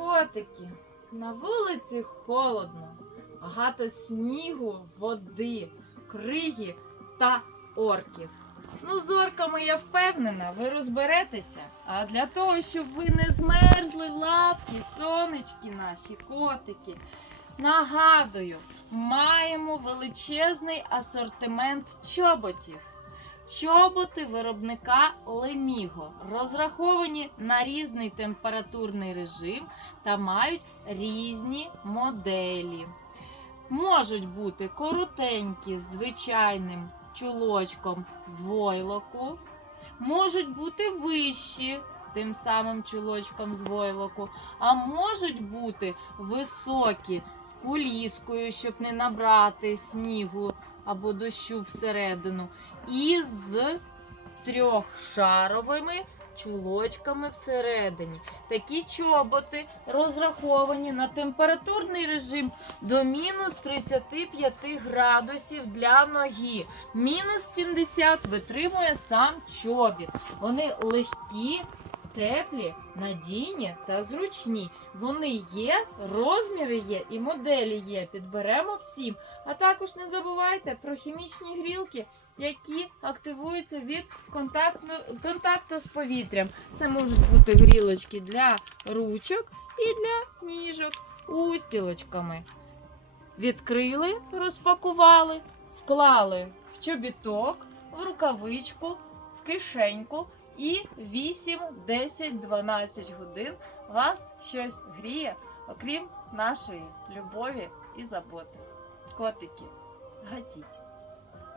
котики, на вулиці холодно, багато снігу, води, криги та орків. Ну, з орками я впевнена, ви розберетеся. А для того, щоб ви не змерзли лапки, сонечки наші, котики. Нагадую, маємо величезний асортимент чоботів. Чоботи виробника Леміго розраховані на різний температурний режим та мають різні моделі. Можуть бути коротенькі з звичайним чулочком з войлоку, можуть бути вищі з тим самим чулочком з войлоку, а можуть бути високі з куліскою, щоб не набрати снігу або дощу всередину, і з трьохшаровими чулочками всередині. Такі чоботи розраховані на температурний режим до мінус 35 градусів для ноги. Мінус 70 витримує сам чобіт. Вони легкі, теплі, надійні та зручні. Вони є, розміри є і моделі є. Підберемо всім. А також не забувайте про хімічні грілки, які активуються від контакту, контакту з повітрям. Це можуть бути грілочки для ручок і для ніжок устілочками. Відкрили, розпакували, вклали в чобіток, в рукавичку, в кишеньку і 8, 10, 12 годин вас щось гріє, окрім нашої любові і заботи. Котики, гатіть!